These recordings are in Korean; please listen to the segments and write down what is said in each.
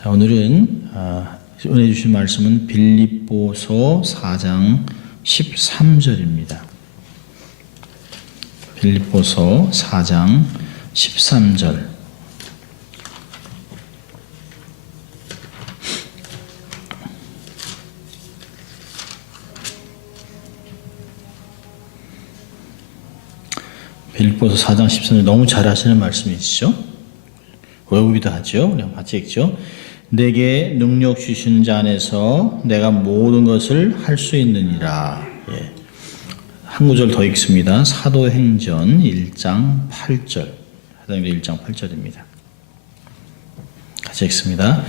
자, 오늘은 은혜 주신 말씀은 빌립보서 4장 13절입니다. 빌립보서 4장 13절. 빌립보서 4장 13절 너무 잘 하시는 말씀이시죠? 외우기도 하죠. 우리 같이 읽죠. 내게 능력 주시는 자 안에서 내가 모든 것을 할 수 있느니라. 예. 한 구절 더 읽습니다. 사도행전 1장 8절. 사도행전 1장 8절입니다. 같이 읽습니다.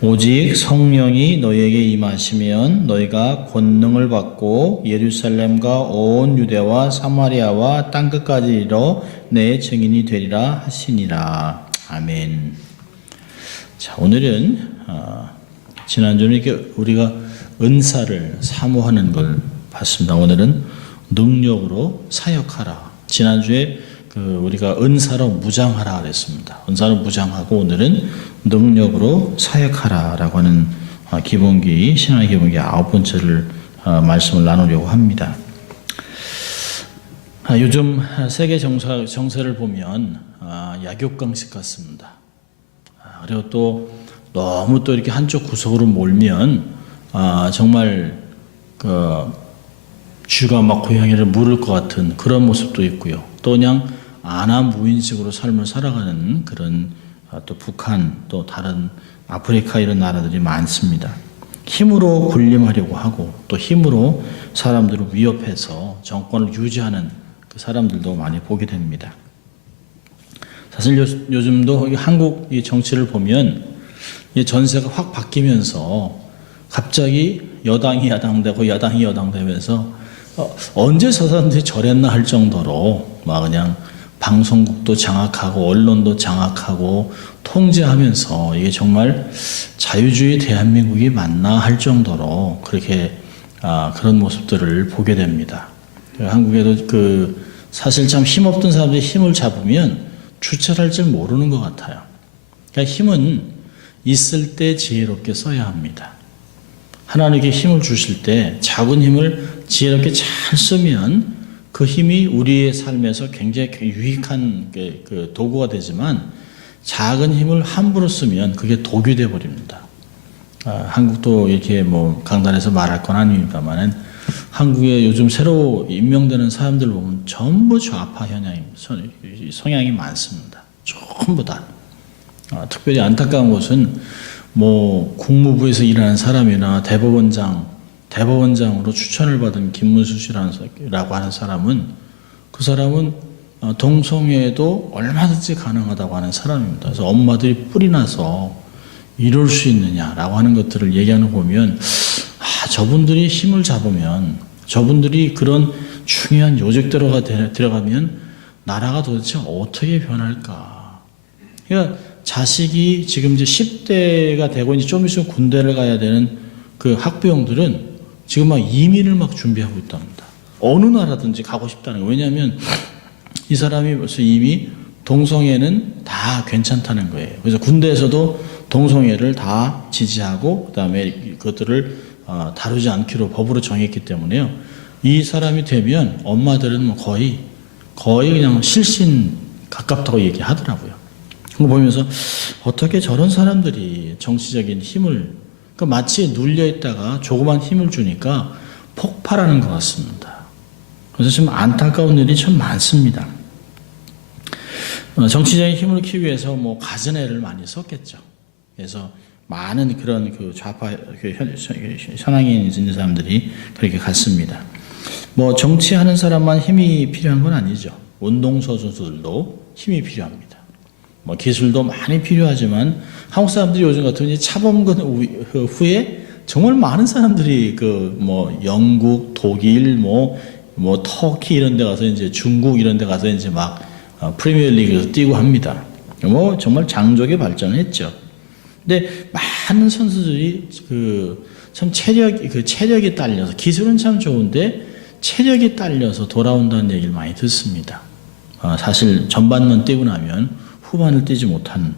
오직 성령이 너희에게 임하시면 너희가 권능을 받고 예루살렘과 온 유대와 사마리아와 땅끝까지 이르러 내 증인이 되리라 하시니라. 아멘. 자, 오늘은 지난주는 이렇게 우리가 은사를 사모하는 걸 봤습니다. 오늘은 능력으로 사역하라. 지난주에 우리가 은사로 무장하라 그랬습니다. 은사로 무장하고 오늘은 능력으로 사역하라라고 하는 기본기, 신앙의 기본기 9번째를 말씀을 나누려고 합니다. 요즘 세계 정세를 보면 약육강식 같습니다. 그리고 또 너무 또 이렇게 한쪽 구석으로 몰면 정말 쥐가 막 고양이를 물을 것 같은 그런 모습도 있고요. 또 그냥 안하무인식으로 삶을 살아가는 그런 또 북한 또 다른 아프리카 이런 나라들이 많습니다. 힘으로 군림하려고 하고 또 힘으로 사람들을 위협해서 정권을 유지하는 그 사람들도 많이 보게 됩니다. 사실 요즘도 한국 정치를 보면 전세가 확 바뀌면서 갑자기 여당이 야당되고 야당이 여당되면서 언제 저 사람들이 저랬나 할 정도로 막 그냥 방송국도 장악하고 언론도 장악하고 통제하면서 이게 정말 자유주의 대한민국이 맞나 할 정도로 그렇게 그런 모습들을 보게 됩니다. 한국에도 사실 참 힘없던 사람들이 힘을 잡으면 주체할 줄 모르는 것 같아요. 그러니까 힘은 있을 때 지혜롭게 써야 합니다. 하나님께 힘을 주실 때 작은 힘을 지혜롭게 잘 쓰면 그 힘이 우리의 삶에서 굉장히 유익한 도구가 되지만 작은 힘을 함부로 쓰면 그게 독이 되어 버립니다. 한국도 이렇게 강단에서 말할 건 아닙니다만은 한국에 요즘 새로 임명되는 사람들 보면 전부 좌파 성향이 많습니다. 전부 다. 특별히 안타까운 것은 국무부에서 일하는 사람이나 대법원장으로 추천을 받은 김문수 씨라고 하는 사람은 그 사람은 동성애도 얼마든지 가능하다고 하는 사람입니다. 그래서 엄마들이 뿔이 나서 이럴 수 있느냐라고 하는 것들을 얘기하는 거 보면 저분들이 힘을 잡으면 저분들이 그런 중요한 요직대로가 들어가면 나라가 도대체 어떻게 변할까. 그러니까 자식이 지금 이제 10대가 되고 이제 좀 있으면 군대를 가야 되는 그 학부형들은 지금 막 이민을 막 준비하고 있답니다. 어느 나라든지 가고 싶다는 거예요. 왜냐하면 이 사람이 벌써 이미 동성애는 다 괜찮다는 거예요. 그래서 군대에서도 동성애를 다 지지하고 그다음에 그것들을 다루지 않기로 법으로 정했기 때문에요. 이 사람이 되면 엄마들은 거의 그냥 실신 가깝다고 얘기하더라고요. 그거 보면서 어떻게 저런 사람들이 정치적인 힘을 마치 눌려 있다가 조그만 힘을 주니까 폭발하는 것 같습니다. 그래서 좀 안타까운 일이 참 많습니다. 정치적인 힘을 키우기 위해서 가전애를 많이 썼겠죠. 그래서 많은 그런 좌파 현황에 있는 사람들이 그렇게 갔습니다. 정치하는 사람만 힘이 필요한 건 아니죠. 운동선수들도 힘이 필요합니다. 기술도 많이 필요하지만 한국 사람들이 요즘 같은 차범근 후에 정말 많은 사람들이 영국, 독일, 터키 이런 데 가서 이제 중국 이런 데 가서 이제 막 프리미어리그에서 뛰고 합니다. 정말 장족의 발전을 했죠. 근데 많은 선수들이 참 체력이 딸려서 기술은 참 좋은데 체력이 딸려서 돌아온다는 얘기를 많이 듣습니다. 사실 전반만 뛰고 나면 후반을 뛰지 못하는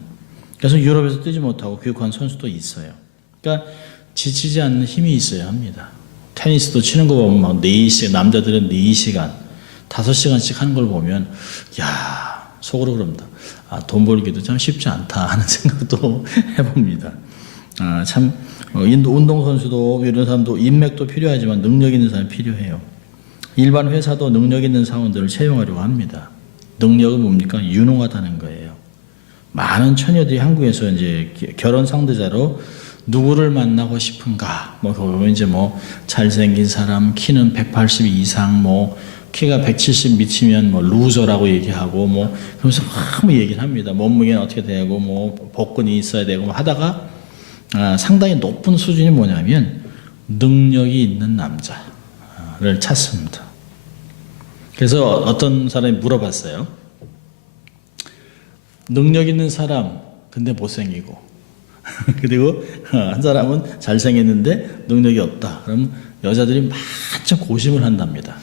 그래서 유럽에서 뛰지 못하고 귀국한 선수도 있어요. 그러니까 지치지 않는 힘이 있어야 합니다. 테니스도 치는 거 보면 막 4시간, 남자들은 4시간, 5시간씩 하는 걸 보면, 야, 속으로 그럽니다. 돈 벌기도 참 쉽지 않다 하는 생각도 해봅니다. 참, 운동선수도 이런 사람도 인맥도 필요하지만 능력 있는 사람이 필요해요. 일반 회사도 능력 있는 사원들을 채용하려고 합니다. 능력은 뭡니까? 유능하다는 거예요. 많은 처녀들이 한국에서 이제 결혼 상대자로 누구를 만나고 싶은가? 그거 이제 잘생긴 사람, 키는 180 이상, 키가 170 미치면 루저라고 얘기하고, 그러면서 막 얘기를 합니다. 몸무게는 어떻게 되고, 복근이 있어야 되고, 하다가, 상당히 높은 수준이 뭐냐면, 능력이 있는 남자를 찾습니다. 그래서 어떤 사람이 물어봤어요. 능력 있는 사람, 근데 못생기고. 그리고 한 사람은 잘생겼는데 능력이 없다. 그럼 여자들이 마저 고심을 한답니다.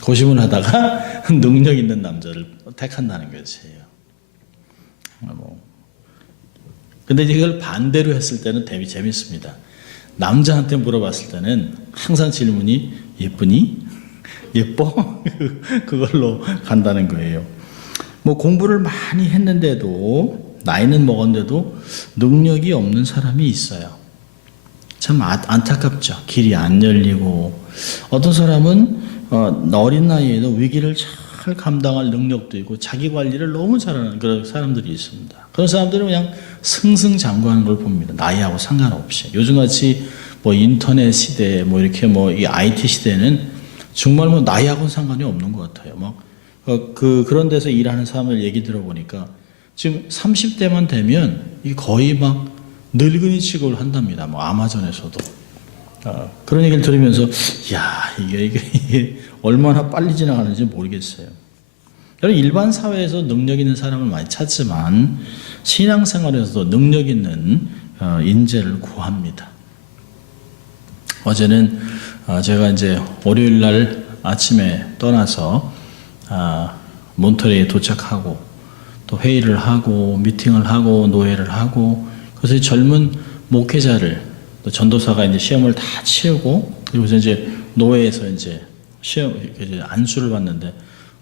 고심을 하다가 능력 있는 남자를 택한다는 것이에요. 근데 이걸 반대로 했을 때는 되게 재밌습니다. 남자한테 물어봤을 때는 항상 질문이 예쁘니? 예뻐? 그걸로 간다는 거예요. 공부를 많이 했는데도 나이는 먹었는데도 능력이 없는 사람이 있어요. 참 안타깝죠. 길이 안 열리고 어떤 사람은 어린 나이에도 위기를 잘 감당할 능력도 있고 자기 관리를 너무 잘하는 그런 사람들이 있습니다. 그런 사람들은 그냥 승승장구하는 걸 봅니다. 나이하고 상관없이. 요즘같이 인터넷 시대 이렇게 이 IT 시대는 정말 나이하고는 상관이 없는 것 같아요. 그런 데서 일하는 사람들 얘기 들어보니까 지금 30대만 되면 거의 늙은이 취급을 한답니다. 아마존에서도. 그런 얘기를 들으면서, 이게 얼마나 빨리 지나가는지 모르겠어요. 여러분, 일반 사회에서 능력 있는 사람을 많이 찾지만, 신앙생활에서도 능력 있는 인재를 구합니다. 어제는 제가 이제 월요일 날 아침에 떠나서, 몬트레이에 도착하고, 또 회의를 하고, 미팅을 하고, 노예를 하고, 그래서 젊은 목회자를, 또 전도사가 이제 시험을 다 치르고, 그리고 이제 노예에서 이제 시험, 안수를 받는데,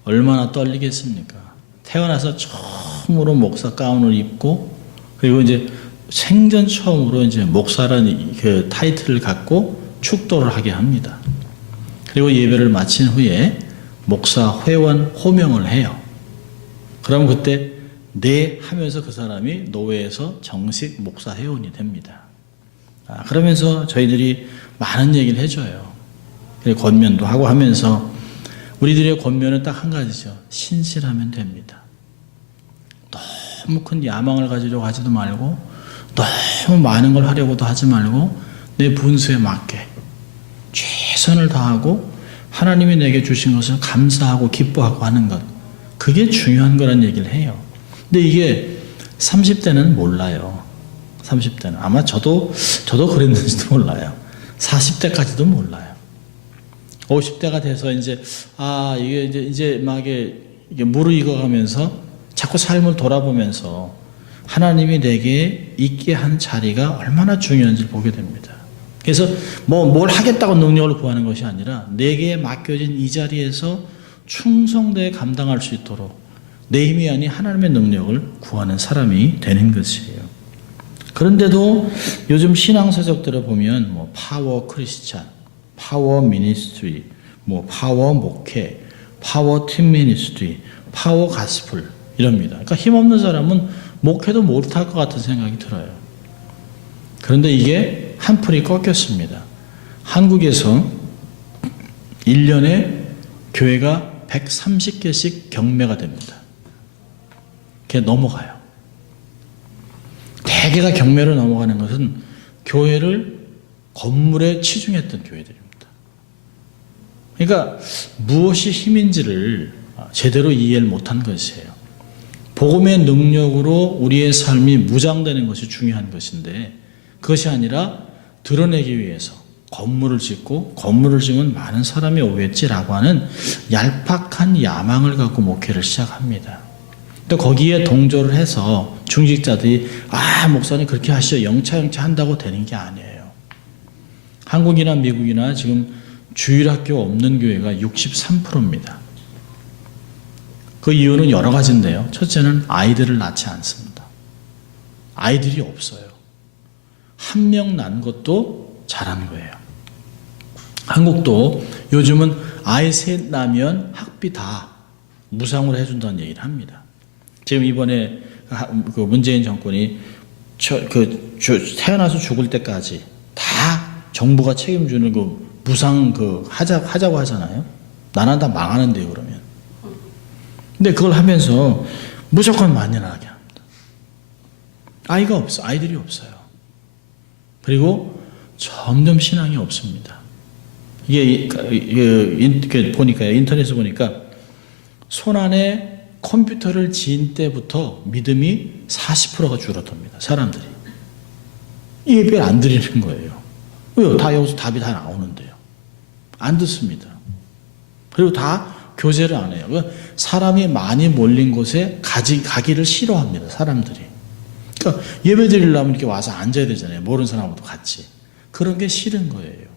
얼마나 떨리겠습니까? 태어나서 처음으로 목사 가운을 입고, 그리고 이제 생전 처음으로 이제 목사라는 그 타이틀을 갖고 축도를 하게 합니다. 그리고 예배를 마친 후에 목사 회원 호명을 해요. 그럼 그때 네 하면서 그 사람이 노회에서 정식 목사 회원이 됩니다. 그러면서 저희들이 많은 얘기를 해줘요. 권면도 하고 하면서 우리들의 권면은 딱 한 가지죠. 신실하면 됩니다. 너무 큰 야망을 가지려고 하지도 말고 너무 많은 걸 하려고도 하지 말고 내 분수에 맞게 최선을 다하고 하나님이 내게 주신 것을 감사하고 기뻐하고 하는 것, 그게 중요한 거란 얘기를 해요. 근데 이게 30대는 몰라요. 30대는 아마 저도 그랬는지도 몰라요. 40대까지도 몰라요. 50대가 돼서 이제 이게 막 이게 무르익어가면서 자꾸 삶을 돌아보면서 하나님이 내게 있게 한 자리가 얼마나 중요한지 보게 됩니다. 그래서 뭘 하겠다고 능력을 구하는 것이 아니라 내게 맡겨진 이 자리에서 충성되게 감당할 수 있도록 내 힘이 아닌 하나님의 능력을 구하는 사람이 되는 것이에요. 그런데도 요즘 신앙서적들을 보면 파워 크리스찬, 파워 미니스트리, 파워 목회, 파워 팀 미니스트리, 파워 가스플 이럽니다. 그러니까 힘없는 사람은 목회도 못할 것 같은 생각이 들어요. 그런데 이게 한풀이 꺾였습니다. 한국에서 1년에 교회가 130개씩 경매가 됩니다. 그게 넘어가요. 대개가 경매로 넘어가는 것은 교회를 건물에 치중했던 교회들입니다. 그러니까 무엇이 힘인지를 제대로 이해를 못한 것이에요. 복음의 능력으로 우리의 삶이 무장되는 것이 중요한 것인데 그것이 아니라 드러내기 위해서 건물을 짓고 건물을 지으면 많은 사람이 오겠지라고 하는 얄팍한 야망을 갖고 목회를 시작합니다. 또 거기에 동조를 해서 중직자들이 목사님 그렇게 하시죠. 영차 한다고 되는 게 아니에요. 한국이나 미국이나 지금 주일학교 없는 교회가 63%입니다. 그 이유는 여러 가지인데요. 첫째는 아이들을 낳지 않습니다. 아이들이 없어요. 한 명 난 것도 잘한 거예요. 한국도 요즘은 아이 셋 낳으면 학비 다 무상으로 해준다는 얘기를 합니다. 지금 이번에 그 문재인 정권이 태어나서 죽을 때까지 다 정부가 책임주는 그 무상 하자고 하잖아요. 나는 다 망하는데요, 그러면. 근데 그걸 하면서 무조건 만연하게 합니다. 아이들이 없어요. 그리고 점점 신앙이 없습니다. 이게 보니까 인터넷에 보니까 손 안에 컴퓨터를 지인 때부터 믿음이 40%가 줄어듭니다. 사람들이. 예배를 안 드리는 거예요. 왜요? 다 여기서 답이 다 나오는데요. 안 듣습니다. 그리고 다 교제를 안 해요. 사람이 많이 몰린 곳에 가기를 싫어합니다. 사람들이. 그러니까 예배 드리려면 이렇게 와서 앉아야 되잖아요. 모르는 사람하고도 같이. 그런 게 싫은 거예요.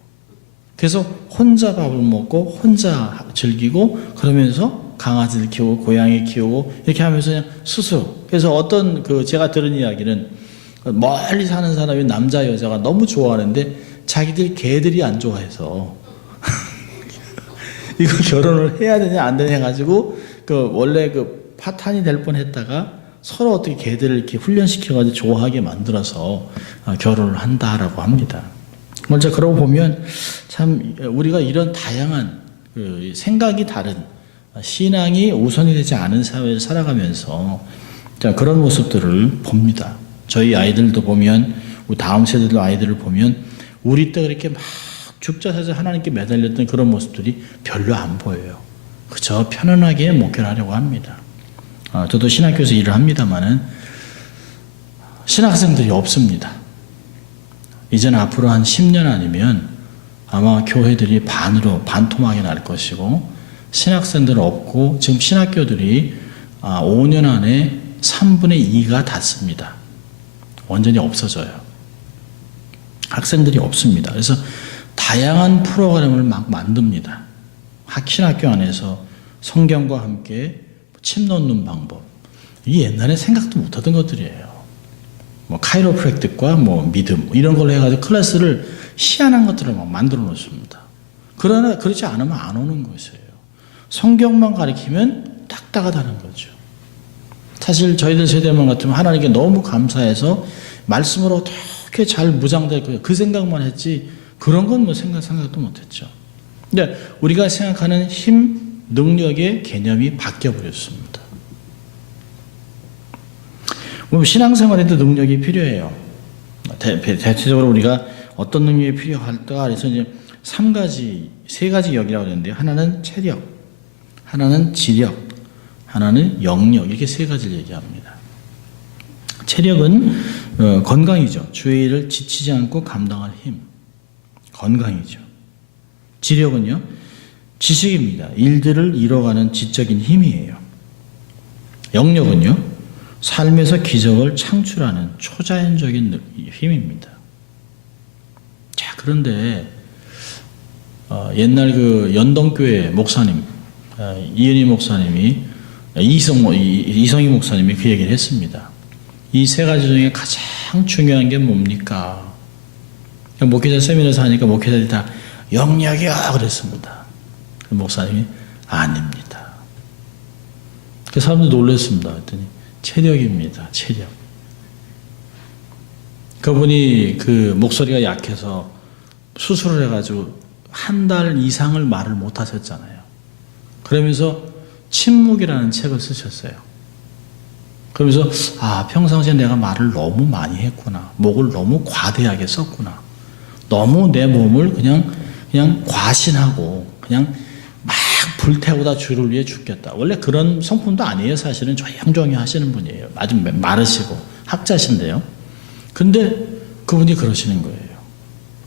그래서 혼자 밥을 먹고 혼자 즐기고 그러면서 강아지를 키우고 고양이 키우고 이렇게 하면서 그냥 스스로. 그래서 제가 들은 이야기는 멀리 사는 사람이 남자 여자가 너무 좋아하는데 자기들 개들이 안 좋아해서 이거 결혼을 해야 되냐 안 되냐 해가지고 원래 파탄이 될 뻔했다가 서로 어떻게 개들을 이렇게 훈련시켜가지고 좋아하게 만들어서 결혼을 한다라고 합니다. 먼저 그러고 보면 참 우리가 이런 다양한 생각이 다른 신앙이 우선이 되지 않은 사회를 살아가면서 그런 모습들을 봅니다. 저희 아이들도 보면 다음 세대들 아이들을 보면 우리 때 그렇게 막 죽자사자 하나님께 매달렸던 그런 모습들이 별로 안 보여요. 그저 편안하게 목회를 하려고 합니다. 저도 신학교에서 일을 합니다만은 신학생들이 없습니다. 이제는 앞으로 한 10년 아니면 아마 교회들이 반토막이 날 것이고 신학생들은 없고 지금 신학교들이 5년 안에 3분의 2가 닿습니다. 완전히 없어져요. 학생들이 없습니다. 그래서 다양한 프로그램을 막 만듭니다. 신학교 안에서 성경과 함께 침 놓는 방법. 이게 옛날에 생각도 못하던 것들이에요. 카이로프랙틱과 믿음 이런 걸로 해가지고 클래스를 희한한 것들을 막 만들어 놓습니다. 그러나 그렇지 않으면 안 오는 것이에요. 성경만 가르치면 딱딱하다는 거죠. 사실 저희들 세대만 같으면 하나님께 너무 감사해서 말씀으로 어떻게 잘 무장될 거예요. 그 생각만 했지 그런 건 생각도 못했죠. 근데 우리가 생각하는 힘, 능력의 개념이 바뀌어버렸습니다. 신앙생활에도 능력이 필요해요. 대체적으로 우리가 어떤 능력이 필요할까 그래서 이제 세 가지 역이라고 하는데요. 하나는 체력, 하나는 지력, 하나는 영역 이렇게 세 가지를 얘기합니다. 체력은 건강이죠. 주의 일을 지치지 않고 감당할 힘, 건강이죠. 지력은요, 지식입니다. 일들을 이뤄가는 지적인 힘이에요. 영역은요, 삶에서 기적을 창출하는 초자연적인 힘입니다. 자, 그런데 옛날 연동교회 목사님 이은희 목사님이 이성희 목사님이 그 얘기를 했습니다. 이 세 가지 중에 가장 중요한 게 뭡니까? 목회자 세미나에서 하니까 목회자들이 다 영역이야 그랬습니다. 그 목사님이 아닙니다. 그 사람들 놀랐습니다. 그랬더니 체력입니다. 체력. 그분이 목소리가 약해서 수술을 해가지고 한 달 이상을 말을 못 하셨잖아요. 그러면서 침묵이라는 책을 쓰셨어요. 그러면서 평상시에 내가 말을 너무 많이 했구나. 목을 너무 과대하게 썼구나. 너무 내 몸을 그냥 과신하고 그냥 막 불태우다 주를 위해 죽겠다. 원래 그런 성품도 아니에요. 사실은 조용조용히 하시는 분이에요. 아주 마르시고 학자신데요. 근데 그분이 그러시는 거예요.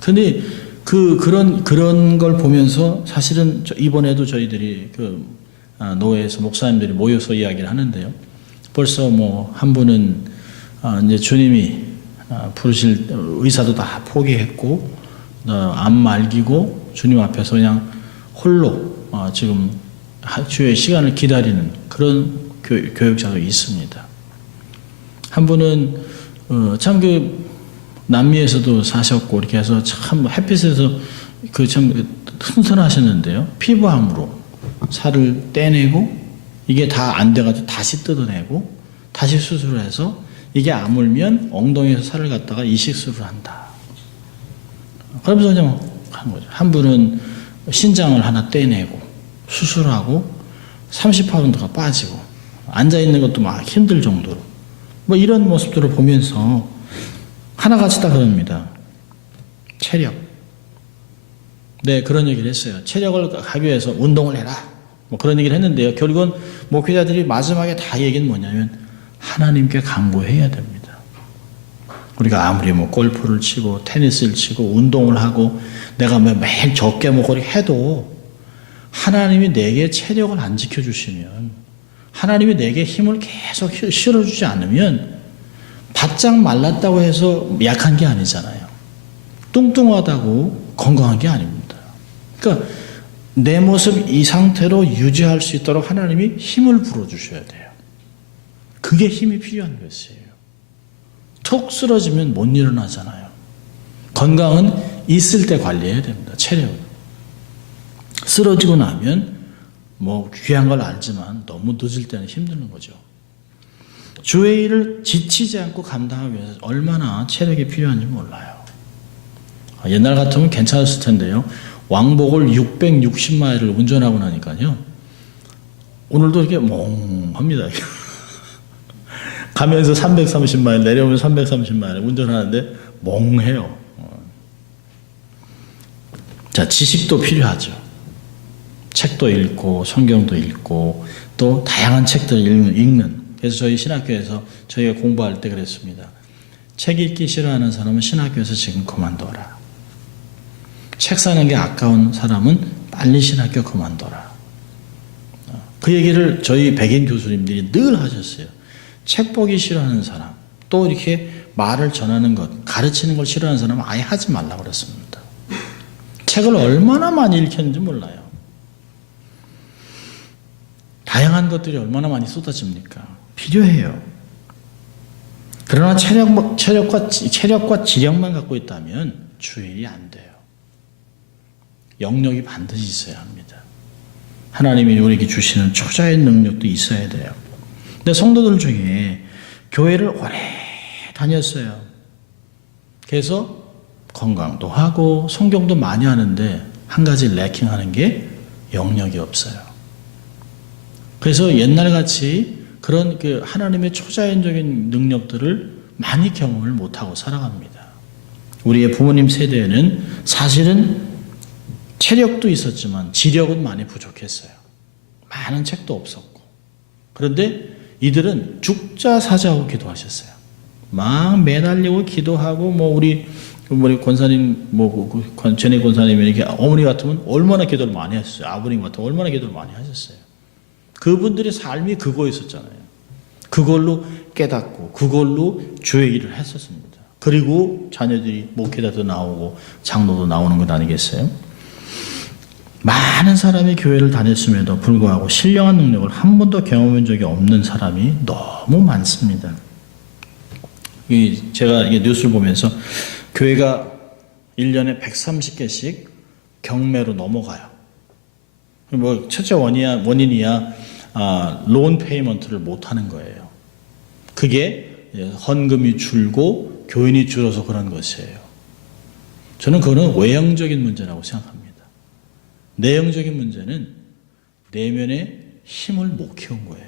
근데 그런 걸 보면서 사실은 이번에도 저희들이 노회에서 목사님들이 모여서 이야기를 하는데요. 벌써 뭐 한 분은 이제 주님이 부르실 의사도 다 포기했고 암 말기고 주님 앞에서 그냥 홀로 지금 주의 시간을 기다리는 그런 교육자도 있습니다. 한 분은 참 그 남미에서도 사셨고 이렇게 해서 참 햇빛에서 그 참 튼튼하셨는데요. 피부암으로 살을 떼내고 이게 다 안 돼가지고 다시 뜯어내고 다시 수술을 해서 이게 아물면 엉덩이에서 살을 갖다가 이식술을 한다. 그러면서 그냥 한 거죠. 한 분은 신장을 하나 떼내고 수술하고 30파운드가 빠지고 앉아있는 것도 막 힘들 정도로 뭐 이런 모습들을 보면서 하나같이 다 그럽니다. 체력. 네, 그런 얘기를 했어요. 체력을 하기 위해서 운동을 해라. 뭐 그런 얘기를 했는데요. 결국은 목회자들이 마지막에 다 얘기는 뭐냐면 하나님께 간구해야 됩니다. 우리가 아무리 뭐 골프를 치고 테니스를 치고 운동을 하고 내가 매일 적게 먹고 해도 하나님이 내게 체력을 안 지켜주시면 하나님이 내게 힘을 계속 실어주지 않으면 바짝 말랐다고 해서 약한 게 아니잖아요. 뚱뚱하다고 건강한 게 아닙니다. 그러니까 내 모습 이 상태로 유지할 수 있도록 하나님이 힘을 불어주셔야 돼요. 그게 힘이 필요한 것이에요. 툭 쓰러지면 못 일어나잖아요. 건강은 있을 때 관리해야 됩니다. 체력은. 쓰러지고 나면 뭐 귀한 걸 알지만 너무 늦을 때는 힘드는 거죠. 주의 일을 지치지 않고 감당하기 위해서 얼마나 체력이 필요한지 몰라요. 옛날 같으면 괜찮았을 텐데요. 왕복을 660마일을 운전하고 나니까요. 오늘도 이렇게 멍합니다. 가면서 330마일, 내려오면 330마일 운전하는데 멍해요. 자, 지식도 필요하죠. 책도 읽고 성경도 읽고 또 다양한 책들을 읽는. 그래서 저희 신학교에서 저희가 공부할 때 그랬습니다. 책 읽기 싫어하는 사람은 신학교에서 지금 그만둬라. 책 사는 게 아까운 사람은 빨리 신학교 그만둬라. 그 얘기를 저희 백인 교수님들이 늘 하셨어요. 책 보기 싫어하는 사람, 또 이렇게 말을 전하는 것, 가르치는 걸 싫어하는 사람은 아예 하지 말라고 그랬습니다. 책을 얼마나 많이 읽혔는지 몰라요. 다양한 것들이 얼마나 많이 쏟아집니까? 필요해요. 그러나 체력과 지력만 갖고 있다면 주일이 안 돼요. 영역이 반드시 있어야 합니다. 하나님이 우리에게 주시는 초자의 능력도 있어야 돼요. 근데 성도들 중에 교회를 오래 다녔어요. 그래서 건강도 하고 성경도 많이 하는데 한 가지 래킹하는 게 영역이 없어요. 그래서 옛날같이 그런 그 하나님의 초자연적인 능력들을 많이 경험을 못하고 살아갑니다. 우리의 부모님 세대에는 사실은 체력도 있었지만 지력은 많이 부족했어요. 많은 책도 없었고. 그런데 이들은 죽자 사자하고 기도하셨어요. 막 매달리고 기도하고 우리 권사님 전에 권사님이 이렇게 어머니 같으면 얼마나 기도를 많이 하셨어요. 아버님 같으면 얼마나 기도를 많이 하셨어요. 그분들의 삶이 그거였었잖아요. 그걸로 깨닫고 그걸로 주의 일을 했었습니다. 그리고 자녀들이 목회자도 나오고 장로도 나오는 것 아니겠어요? 많은 사람이 교회를 다녔음에도 불구하고 신령한 능력을 한 번도 경험한 적이 없는 사람이 너무 많습니다. 제가 이게 뉴스를 보면서 교회가 1년에 130개씩 경매로 넘어가요. 첫째 원인이야 론 페이먼트를 못하는 거예요. 그게 헌금이 줄고 교인이 줄어서 그런 것이에요. 저는 그거는 외형적인 문제라고 생각합니다. 내용적인 문제는 내면의 힘을 못 키운 거예요.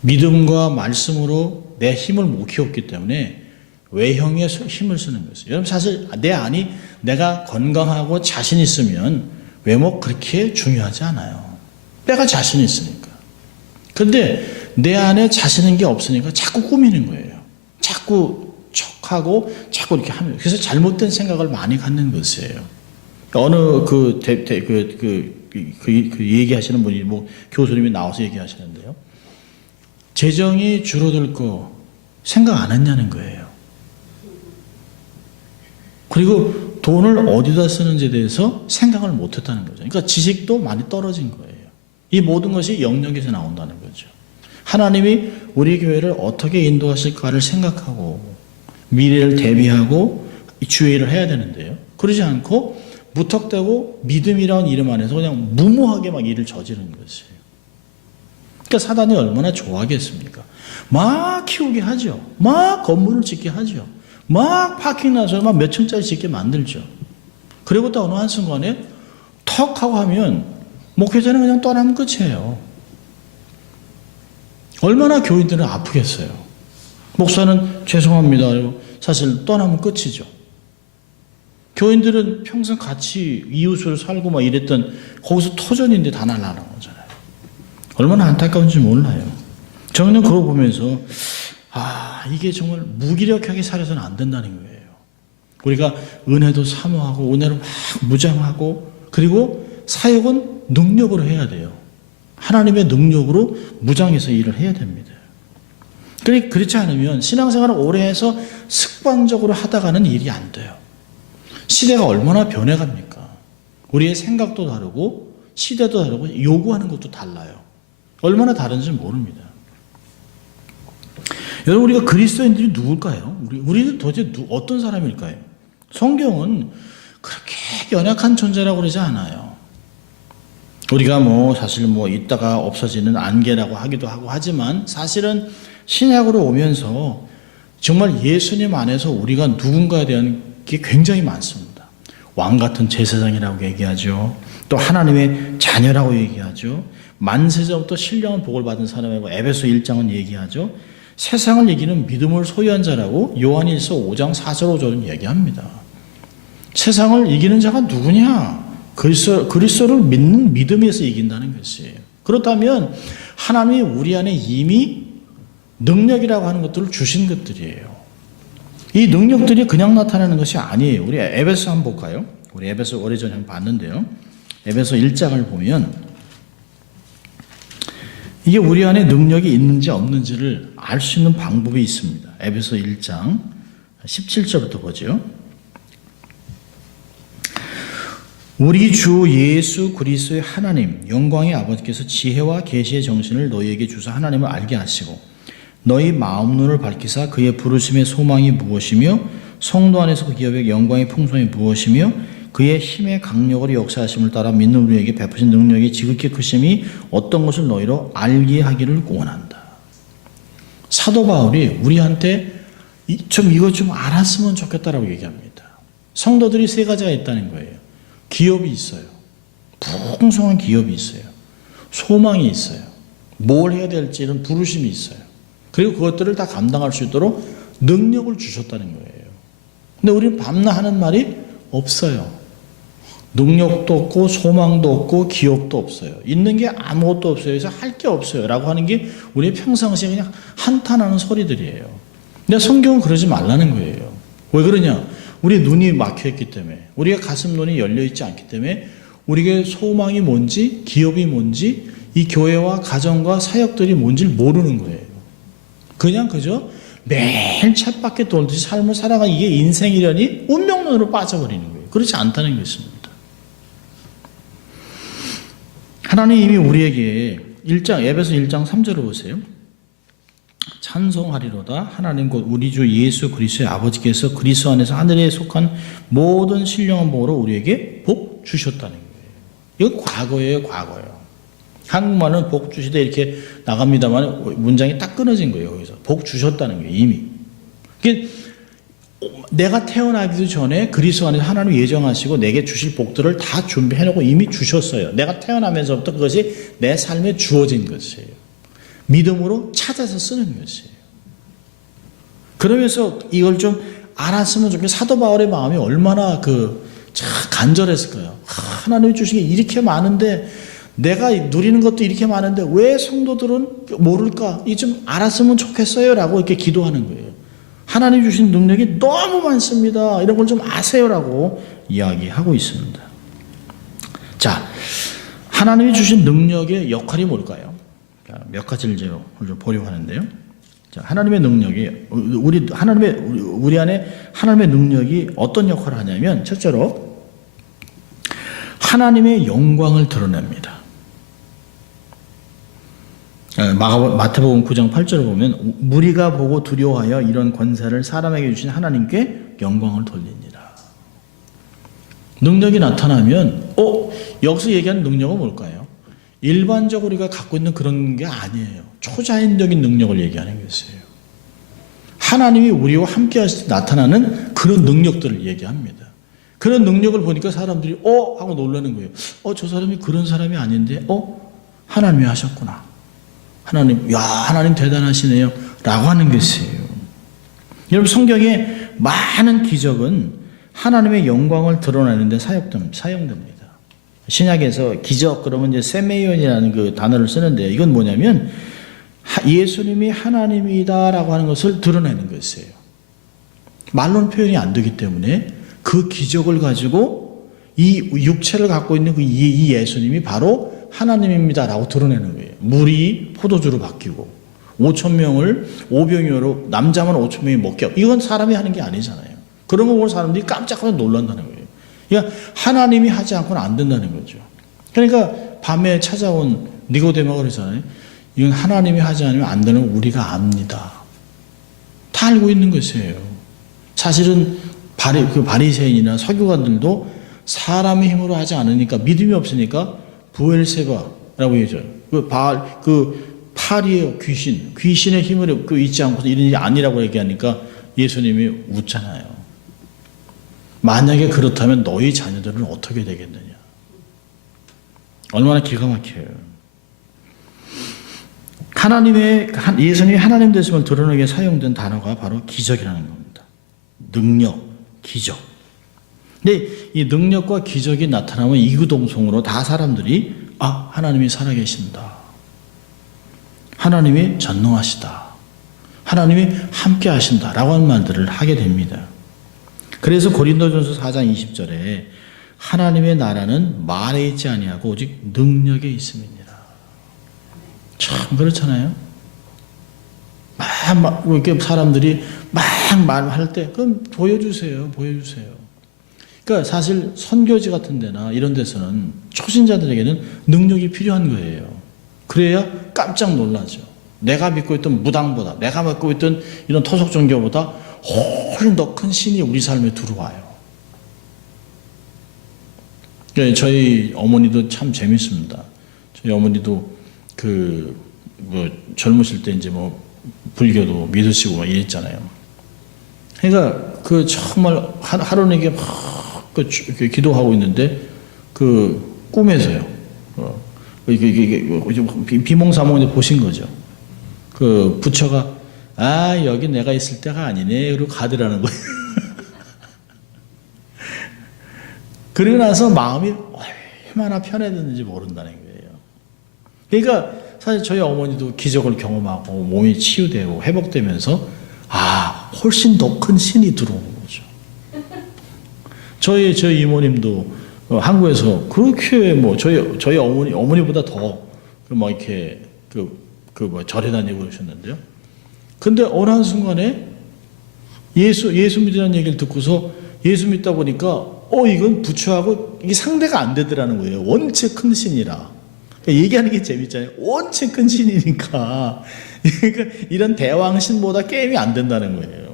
믿음과 말씀으로 내 힘을 못 키웠기 때문에 외형에 힘을 쓰는 것이에요. 여러분 사실 내 안이 내가 건강하고 자신 있으면 외모 그렇게 중요하지 않아요. 내가 자신 있으니까. 그런데 내 안에 자신 있는 게 없으니까 자꾸 꾸미는 거예요. 자꾸 척하고 자꾸 이렇게 하면 그래서 잘못된 생각을 많이 갖는 것이에요. 어느 얘기하시는 분이 교수님이 나와서 얘기하시는데요. 재정이 줄어들 거 생각 안 했냐는 거예요. 그리고 돈을 어디다 쓰는지에 대해서 생각을 못 했다는 거죠. 그러니까 지식도 많이 떨어진 거예요. 이 모든 것이 영역에서 나온다는 거죠. 하나님이 우리 교회를 어떻게 인도하실까를 생각하고 미래를 대비하고 주의를 해야 되는데요. 그러지 않고 무턱대고 믿음이라는 이름 안에서 그냥 무모하게 막 일을 저지르는 것이에요. 그러니까 사단이 얼마나 좋아하겠습니까? 막 키우게 하죠. 막 건물을 짓게 하죠. 막 파킹 나서 막 몇 층짜리 짓게 만들죠. 그리고 또 어느 한순간에 턱 하고 하면 목회자는 그냥 떠나면 끝이에요. 얼마나 교인들은 아프겠어요. 목사는 죄송합니다. 사실 떠나면 끝이죠. 교인들은 평생 같이 이웃으로 살고 막 이랬던 거기서 터전인데 다 날아가는 거잖아요. 얼마나 안타까운지 몰라요. 저는 그거 보면서 이게 정말 무기력하게 살아서는 안 된다는 거예요. 우리가 은혜도 사모하고 은혜로 막 무장하고 그리고 사역은 능력으로 해야 돼요. 하나님의 능력으로 무장해서 일을 해야 됩니다. 그렇지 않으면 신앙생활을 오래 해서 습관적으로 하다가는 일이 안 돼요. 시대가 얼마나 변해갑니까? 우리의 생각도 다르고 시대도 다르고 요구하는 것도 달라요. 얼마나 다른지 모릅니다. 여러분 우리가 그리스도인들이 누굴까요? 우리는 도대체 어떤 사람일까요? 성경은 그렇게 연약한 존재라고 그러지 않아요. 우리가 사실 있다가 없어지는 안개라고 하기도 하고 하지만 사실은 신약으로 오면서 정말 예수님 안에서 우리가 누군가에 대한 게 굉장히 많습니다. 왕 같은 제사장이라고 얘기하죠. 또 하나님의 자녀라고 얘기하죠. 만세전부터 신령한 복을 받은 사람이라고 에베소 1장은 얘기하죠. 세상을 이기는 믿음을 소유한 자라고 요한일서 5장 4절 5절은 얘기합니다. 세상을 이기는 자가 누구냐? 그리스도를 믿는 믿음에서 이긴다는 것이에요. 그렇다면 하나님이 우리 안에 이미 능력이라고 하는 것들을 주신 것들이에요. 이 능력들이 그냥 나타나는 것이 아니에요. 우리 에베소 한번 볼까요? 우리 에베소 오래전에 한번 봤는데요. 에베소 1장을 보면 이게 우리 안에 능력이 있는지 없는지를 알 수 있는 방법이 있습니다. 에베소 1장 17절부터 보죠. 우리 주 예수 그리스도의 하나님 영광의 아버지께서 지혜와 계시의 정신을 너희에게 주사 하나님을 알게 하시고 너희 마음 눈을 밝히사 그의 부르심의 소망이 무엇이며 성도 안에서 그 기업의 영광의 풍성이 무엇이며 그의 힘의 강력으로 역사하심을 따라 믿는 우리에게 베푸신 능력이 지극히 크심이 어떤 것을 너희로 알게 하기를 원한다. 사도 바울이 우리한테 이것 좀 알았으면 좋겠다라고 얘기합니다. 성도들이 세 가지가 있다는 거예요. 기업이 있어요. 풍성한 기업이 있어요. 소망이 있어요. 뭘 해야 될지는 부르심이 있어요. 그리고 그것들을 다 감당할 수 있도록 능력을 주셨다는 거예요. 근데 우리는 밤낮 하는 말이 없어요. 능력도 없고 소망도 없고 기업도 없어요. 있는 게 아무것도 없어요. 그래서 할 게 없어요. 라고 하는 게 우리의 평상시에 그냥 한탄하는 소리들이에요. 근데 성경은 그러지 말라는 거예요. 왜 그러냐? 우리 눈이 막혀있기 때문에 우리의 가슴 눈이 열려있지 않기 때문에 우리의 소망이 뭔지 기업이 뭔지 이 교회와 가정과 사역들이 뭔지를 모르는 거예요. 그냥 그저 매일 쳇바퀴 돌듯이 삶을 살아가는 이게 인생이려니 운명론으로 빠져버리는 거예요. 그렇지 않다는 것입니다. 하나님 이미 우리에게 에베소 1장 3절을 보세요. 찬송하리로다 하나님 곧 우리 주 예수 그리스도의 아버지께서 그리스도 안에서 하늘에 속한 모든 신령한 복으로 우리에게 복 주셨다는 거예요. 이거 과거예요. 한국말은 복 주시되 이렇게 나갑니다만 문장이 딱 끊어진 거예요. 여기서 복 주셨다는 거예요. 이미. 내가 태어나기도 전에 그리스도 안에서 하나님 예정하시고 내게 주실 복들을 다 준비해놓고 이미 주셨어요. 내가 태어나면서부터 그것이 내 삶에 주어진 것이에요. 믿음으로 찾아서 쓰는 것이에요. 그러면서 이걸 좀 알았으면 좋겠어요. 사도 바울의 마음이 얼마나 간절했을까요? 하나님이 주신 게 이렇게 많은데 내가 누리는 것도 이렇게 많은데 왜 성도들은 모를까? 이 좀 알았으면 좋겠어요. 라고 이렇게 기도하는 거예요. 하나님 주신 능력이 너무 많습니다. 이런 걸 좀 아세요라고 이야기하고 있습니다. 자, 하나님이 주신 능력의 역할이 뭘까요? 몇 가지를 좀 보려고 하는데요. 자, 하나님의 능력이 우리 안에 하나님의 능력이 어떤 역할을 하냐면 첫째로 하나님의 영광을 드러냅니다. 마태복음 9장 8절을 보면 무리가 보고 두려워하여 이런 권세를 사람에게 주신 하나님께 영광을 돌립니다. 능력이 나타나면 여기서 얘기하는 능력은 뭘까요? 일반적으로 우리가 갖고 있는 그런 게 아니에요. 초자연적인 능력을 얘기하는 것이에요. 하나님이 우리와 함께 하실 때 나타나는 그런 능력들을 얘기합니다. 그런 능력을 보니까 사람들이 하고 놀라는 거예요. 저 사람이 그런 사람이 아닌데 하나님이 하셨구나. 하나님 대단하시네요 라고 하는 것이에요. 여러분 성경에 많은 기적은 하나님의 영광을 드러내는 데 사용됩니다. 신약에서 기적 그러면 이제 세메이온이라는 그 단어를 쓰는데 이건 뭐냐면 예수님이 하나님이다라고 하는 것을 드러내는 것이에요. 말로는 표현이 안 되기 때문에 그 기적을 가지고 이 육체를 갖고 있는 이 예수님이 바로 하나님입니다라고 드러내는 거예요. 물이 포도주로 바뀌고 5,000명을 오병이어로 남자만 5,000명이 먹게 하고 이건 사람이 하는 게 아니잖아요. 그런 거 보고 사람들이 깜짝하고 놀란다는 거예요. 그러니까 하나님이 하지 않고는 안 된다는 거죠. 그러니까 밤에 찾아온 니고데모가 그러잖아요. 이건 하나님이 하지 않으면 안 되는 거 우리가 압니다. 다 알고 있는 것이에요. 사실은 바리새인이나 서기관들도 사람의 힘으로 하지 않으니까 믿음이 없으니까 부엘세바라고 얘기해요. 파리의 귀신의 힘을 잊지 않고서 이런 일이 아니라고 얘기하니까 예수님이 웃잖아요. 만약에 그렇다면 너희 자녀들은 어떻게 되겠느냐. 얼마나 기가 막혀요. 예수님이 하나님 되심을 드러내게 사용된 단어가 바로 기적이라는 겁니다. 능력, 기적. 근데 이 능력과 기적이 나타나면 이구동성으로 다 사람들이 하나님이 살아계신다. 하나님이 전능하시다. 하나님이 함께 하신다라고 하는 말들을 하게 됩니다. 그래서 고린도전서 4장 20절에 하나님의 나라는 말에 있지 아니하고 오직 능력에 있음이니라. 참 그렇잖아요. 막 이렇게 사람들이 막 말할 때 그럼 보여주세요. 그러니까 사실 선교지 같은 데나 이런 데서는 초신자들에게는 능력이 필요한 거예요. 그래야 깜짝 놀라죠. 내가 믿고 있던 무당보다, 내가 믿고 있던 이런 토속 종교보다 훨씬 더 큰 신이 우리 삶에 들어와요. 저희 어머니도 참 재밌습니다. 저희 어머니도 젊으실 때 이제 불교도 믿으시고 이랬잖아요. 그러니까 정말 하루는 이게 막 기도하고 있는데 꿈에서요. 비몽사몽 보신 거죠. 부처가 여기 내가 있을 때가 아니네. 그리고 가더라는 거예요. 그러고 나서 마음이 얼마나 편해졌는지 모른다는 거예요. 그러니까 사실 저희 어머니도 기적을 경험하고 몸이 치유되고 회복되면서 훨씬 더 큰 신이 들어오는 거죠. 저희 이모님도 한국에서 그렇게 저희 어머니보다 더 이렇게 절에 다니고 그러셨는데요. 근데 어느 한순간에 예수 믿으라는 얘기를 듣고서 예수 믿다 보니까 이건 부처하고 이게 상대가 안 되더라는 거예요. 원체 큰 신이라. 그러니까 얘기하는 게 재밌잖아요. 원체 큰 신이니까 그러니까 이런 대왕신보다 게임이 안 된다는 거예요.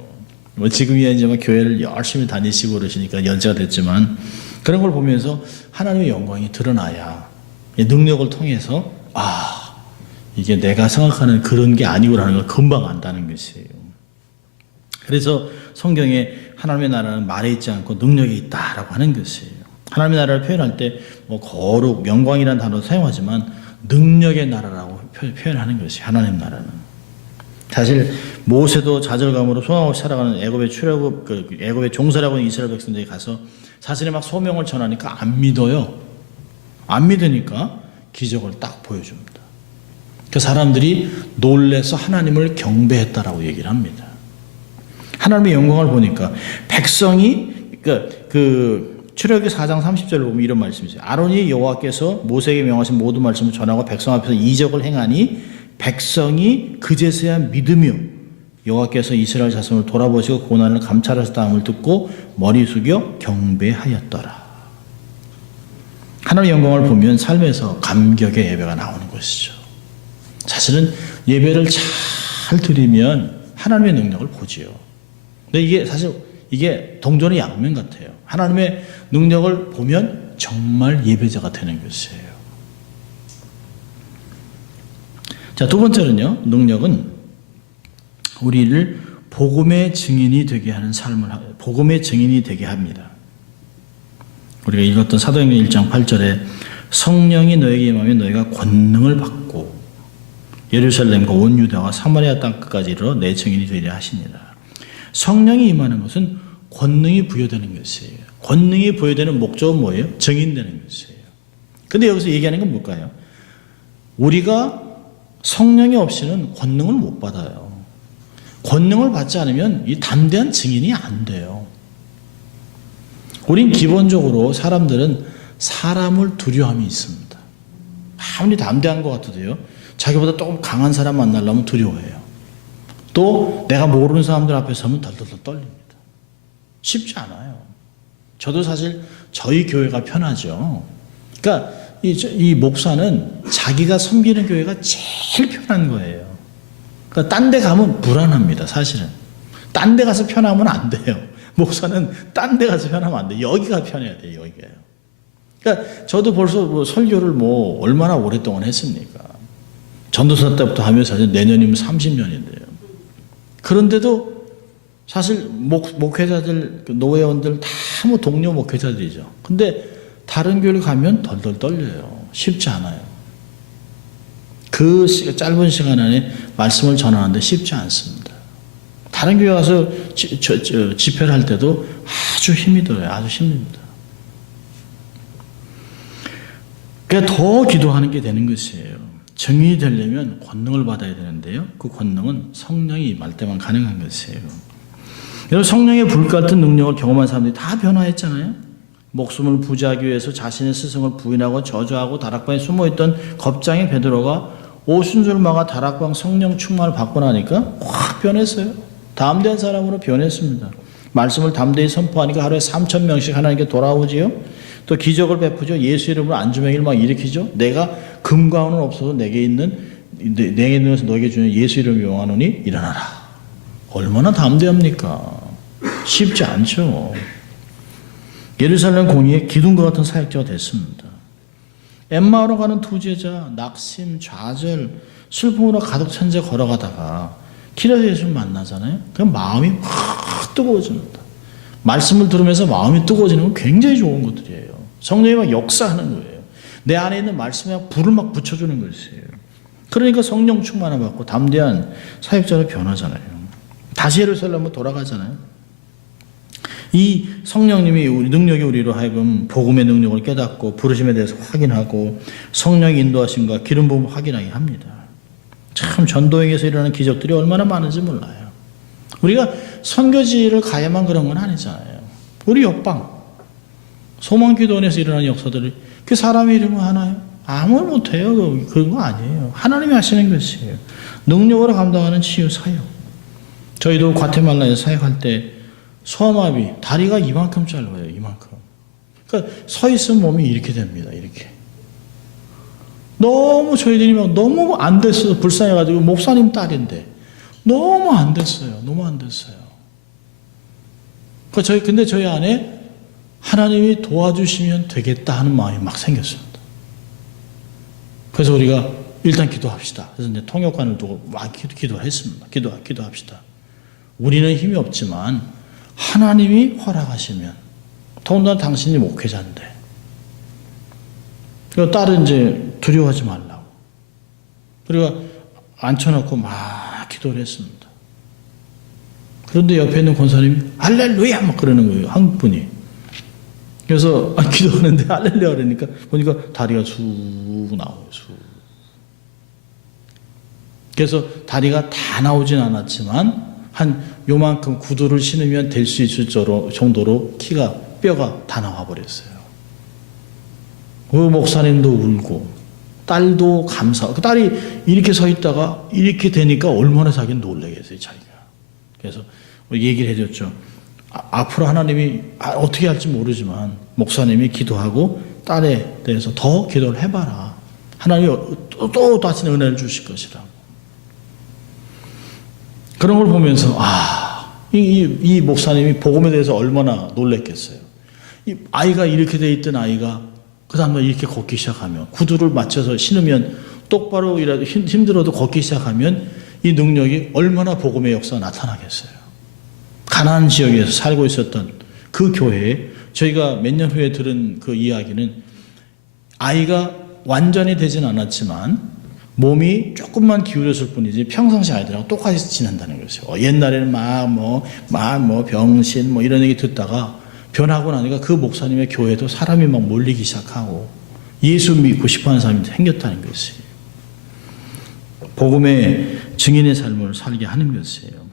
지금이야 이제 교회를 열심히 다니시고 그러시니까 연세가 됐지만 그런 걸 보면서 하나님의 영광이 드러나야 능력을 통해서 이게 내가 생각하는 그런 게 아니구라는 걸 금방 안다는 것이에요. 그래서 성경에 하나님의 나라는 말에 있지 않고 능력이 있다라고 하는 것이에요. 하나님의 나라를 표현할 때 거룩, 영광이라는 단어도 사용하지만 능력의 나라라고 표현하는 것이 하나님 나라는. 사실 모세도 좌절감으로 소망 없이 살아가는 애굽의 애굽의 종살이하고 있는 이스라엘 백성들이 가서 사실에 막 소명을 전하니까 안 믿어요. 안 믿으니까 기적을 딱 보여줍니다. 그 사람들이 놀래서 하나님을 경배했다라고 얘기를 합니다. 하나님의 영광을 보니까 백성이 출애굽기 4장 30절을 보면 이런 말씀이 있어요. 아론이 여호와께서 모세에게 명하신 모든 말씀을 전하고 백성 앞에서 이적을 행하니 백성이 그제서야 믿으며 여호와께서 이스라엘 자손을 돌아보시고 고난을 감찰하셨다함을 듣고 머리 숙여 경배하였더라. 하나님의 영광을 보면 삶에서 감격의 예배가 나오는 것이죠. 사실은 예배를 잘 드리면 하나님의 능력을 보지요. 근데 이게 사실 이게 동전의 양면 같아요. 하나님의 능력을 보면 정말 예배자가 되는 것이에요. 자, 두 번째는요. 능력은 우리를 복음의 증인이 되게 하는 삶을, 복음의 증인이 되게 합니다. 우리가 읽었던 사도행전 1장 8절에 성령이 너에게 임하면 너희가 권능을 받고 예루살렘과 온 유다와 사마리아 땅 끝까지 이르러 내 증인이 되리라 하십니다. 성령이 임하는 것은 권능이 부여되는 것이에요. 권능이 부여되는 목적은 뭐예요? 증인되는 것이에요. 근데 여기서 얘기하는 건 뭘까요? 우리가 성령이 없이는 권능을 못 받아요. 권능을 받지 않으면 이 담대한 증인이 안 돼요. 우린 기본적으로 사람들은 사람을 두려움이 있습니다. 아무리 담대한 것 같아도요. 자기보다 조금 강한 사람 만나려면 두려워해요. 또 내가 모르는 사람들 앞에 서면 덜덜덜 떨립니다. 쉽지 않아요. 저도 사실 저희 교회가 편하죠. 그러니까 이 목사는 자기가 섬기는 교회가 제일 편한 거예요. 그러니까 딴 데 가면 불안합니다. 사실은. 딴 데 가서 편하면 안 돼요. 목사는 딴 데 가서 편하면 안 돼요. 여기가 편해야 돼요. 여기가요. 그러니까 저도 벌써 설교를 얼마나 오랫동안 했습니까? 전도사 때부터 하면서 내년이면 30년인데요. 그런데도 사실 목회자들, 노회원들 다 동료 목회자들이죠. 근데 다른 교회를 가면 덜덜 떨려요. 쉽지 않아요. 그 짧은 시간 안에 말씀을 전하는데 쉽지 않습니다. 다른 교회 가서 집회를 할 때도 아주 힘이 들어요. 아주 힘듭니다. 그러니까 더 기도하는 게 되는 것이에요. 증인이 되려면 권능을 받아야 되는데요. 그 권능은 성령이 임할 때만 가능한 것이에요. 여러분, 성령의 불 같은 능력을 경험한 사람들이 다 변화했잖아요. 목숨을 부지하기 위해서 자신의 스승을 부인하고 저주하고 다락방에 숨어있던 겁장의 베드로가 오순절마가 다락방 성령 충만을 받고 나니까 확 변했어요. 담대한 사람으로 변했습니다. 말씀을 담대히 선포하니까 하루에 3,000명씩 하나님께 돌아오지요. 또 기적을 베푸죠. 예수 이름으로 안주병을 막 일으키죠. 내가 금과 은은 없어도 내게 있는 것을 너에게 주는 예수 이름을 명하노니 일어나라. 얼마나 담대합니까? 쉽지 않죠. 예루살렘 공의에 기둥과 같은 사역자가 됐습니다. 엠마오로 가는 두 제자, 낙심, 좌절, 슬픔으로 가득 찬 채 걸어가다가 길에서 예수를 만나잖아요. 그럼 마음이 확 뜨거워집니다. 말씀을 들으면서 마음이 뜨거워지는 건 굉장히 좋은 것들이에요. 성령이 막 역사하는 거예요. 내 안에 있는 말씀에 불을 막 붙여주는 것이에요. 그러니까 성령 충만을 받고 담대한 사역자로 변하잖아요. 다시 예루살렘으로 돌아가잖아요. 이 성령님이 능력이 우리로 하여금 복음의 능력을 깨닫고 부르심에 대해서 확인하고 성령의 인도하심과 기름 부음을 확인하게 합니다. 참 전도행에서 일어나는 기적들이 얼마나 많은지 몰라요. 우리가 선교지를 가야만 그런 건 아니잖아요. 우리 옆방 소망기도원에서 일어나는 역사들이 그 사람의 이름을 하나요? 아무 말 못해요. 그런 거 아니에요. 하나님이 하시는 것이에요. 능력으로 감당하는 치유 사역. 저희도 과테말라에서 사역할 때 소아마비 다리가 이만큼 짧아요. 이만큼. 그러니까 서 있으면 몸이 이렇게 됩니다. 이렇게. 너무 저희들이 막 너무 안 됐어요. 불쌍해가지고 목사님 딸인데 너무 안 됐어요. 너무 안 됐어요. 근데 저희 안에 하나님이 도와주시면 되겠다 하는 마음이 막 생겼습니다. 그래서 우리가 일단 기도합시다. 그래서 이제 통역관을 두고 막 기도를 했습니다. 기도합시다. 우리는 힘이 없지만 하나님이 허락하시면 더군다나 당신이 목회자인데 딸은 이제 두려워하지 말라고 우리가 앉혀놓고 막 기도를 했습니다. 그런데 옆에 있는 권사님이 할렐루야 막 그러는 거예요. 한 분이. 그래서 기도하는데 할렐루야 그러니까 보니까 다리가 쑥 나와요. 쑥. 그래서 다리가 다 나오진 않았지만 한 요만큼 구두를 신으면 될 수 있을 정도로 뼈가 다 나와 버렸어요. 그 목사님도 울고 딸도 그 딸이 이렇게 서 있다가 이렇게 되니까 얼마나 자기는 놀라겠어요, 자기가. 그래서 얘기를 해줬죠. 앞으로 하나님이 어떻게 할지 모르지만 목사님이 기도하고 딸에 대해서 더 기도를 해봐라. 하나님이 또 다시 은혜를 주실 것이라고. 그런 걸 보면서 이 목사님이 복음에 대해서 얼마나 놀랬겠어요. 이 아이가 이렇게 돼 있던 아이가 그 다음날 이렇게 걷기 시작하면, 구두를 맞춰서 신으면 똑바로 일하도 힘들어도 걷기 시작하면 이 능력이 얼마나 복음의 역사가 나타나겠어요. 가나안 지역에서 살고 있었던 그 교회에 저희가 몇 년 후에 들은 그 이야기는 아이가 완전히 되진 않았지만 몸이 조금만 기울였을 뿐이지 평상시 아이들하고 똑같이 지낸다는 것이죠. 옛날에는 병신 이런 얘기 듣다가 변하고 나니까 그 목사님의 교회도 사람이 막 몰리기 시작하고 예수 믿고 싶어하는 사람이 생겼다는 것이에요. 복음의 증인의 삶을 살게 하는 것이에요.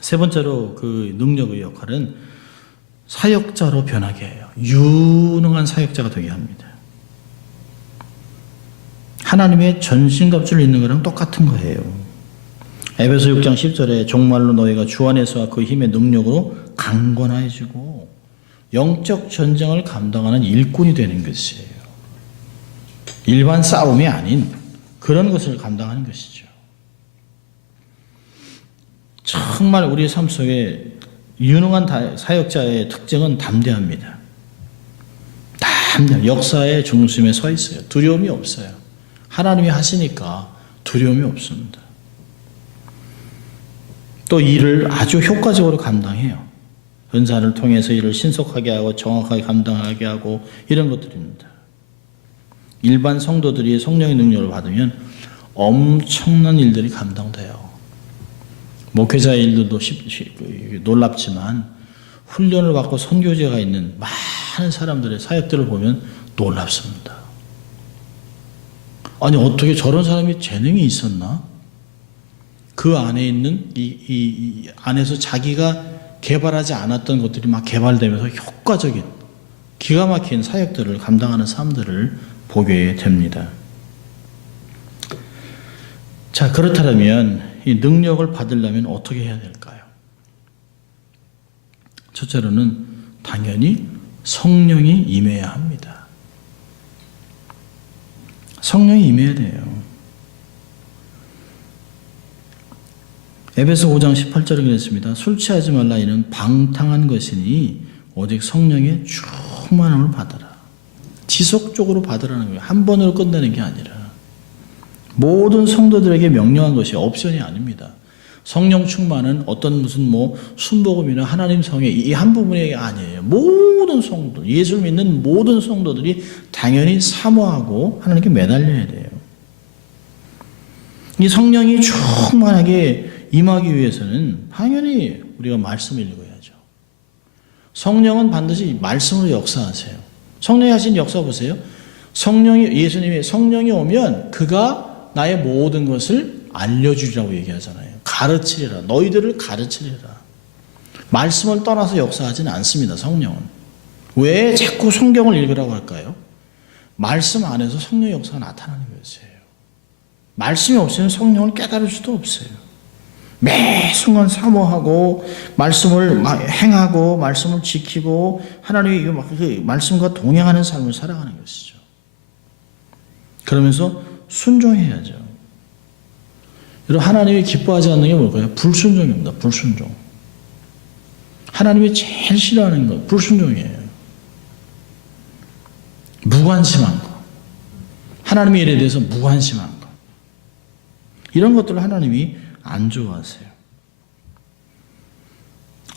세 번째로 그 능력의 역할은 사역자로 변하게 해요. 유능한 사역자가 되게 합니다. 하나님의 전신갑주를 입는 거랑 똑같은 거예요. 에베소 6장 10절에 정말로 너희가 주 안에서와 그 힘의 능력으로 강건해지고 영적 전쟁을 감당하는 일꾼이 되는 것이에요. 일반 싸움이 아닌 그런 것을 감당하는 것이죠. 정말 우리의 삶 속에 유능한 사역자의 특징은 담대합니다. 역사의 중심에 서 있어요. 두려움이 없어요. 하나님이 하시니까 두려움이 없습니다. 또 일을 아주 효과적으로 감당해요. 은사를 통해서 일을 신속하게 하고 정확하게 감당하게 하고 이런 것들입니다. 일반 성도들이 성령의 능력을 받으면 엄청난 일들이 감당돼요. 목회자의 일들도 놀랍지만 훈련을 받고 선교제가 있는 많은 사람들의 사역들을 보면 놀랍습니다. 아니 어떻게 저런 사람이 재능이 있었나? 그 안에 있는 이 안에서 자기가 개발하지 않았던 것들이 막 개발되면서 효과적인 기가 막힌 사역들을 감당하는 사람들을 보게 됩니다. 자, 그렇다면 이 능력을 받으려면 어떻게 해야 될까요? 첫째로는 당연히 성령이 임해야 합니다. 성령이 임해야 돼요. 에베소 5장 18절에 그랬습니다. 술 취하지 말라 이는 방탕한 것이니 오직 성령의 충만함을 받으라. 지속적으로 받으라는 거예요. 한 번으로 끝내는 게 아니라 모든 성도들에게 명령한 것이 옵션이 아닙니다. 성령 충만은 어떤 무슨 순복음이나 하나님 성의 이 한 부분이 아니에요. 모든 성도, 예수를 믿는 모든 성도들이 당연히 사모하고 하나님께 매달려야 돼요. 이 성령이 충만하게 임하기 위해서는 당연히 우리가 말씀을 읽어야죠. 성령은 반드시 말씀으로 역사하세요. 성령이 하신 역사 보세요. 예수님이 성령이 오면 그가 나의 모든 것을 알려주리라고 얘기하잖아요. 가르치리라. 너희들을 가르치리라. 말씀을 떠나서 역사하지는 않습니다. 성령은. 왜 자꾸 성경을 읽으라고 할까요? 말씀 안에서 성령의 역사가 나타나는 것이에요. 말씀이 없으면 성령을 깨달을 수도 없어요. 매 순간 사모하고 말씀을 행하고 말씀을 지키고 하나님의 그 말씀과 동행하는 삶을 살아가는 것이죠. 그러면서 순종해야죠. 여러분, 하나님이 기뻐하지 않는 게 뭘까요? 불순종입니다. 불순종. 하나님이 제일 싫어하는 것 불순종이에요. 무관심한 것. 하나님의 일에 대해서 무관심한 것. 이런 것들을 하나님이 안 좋아하세요.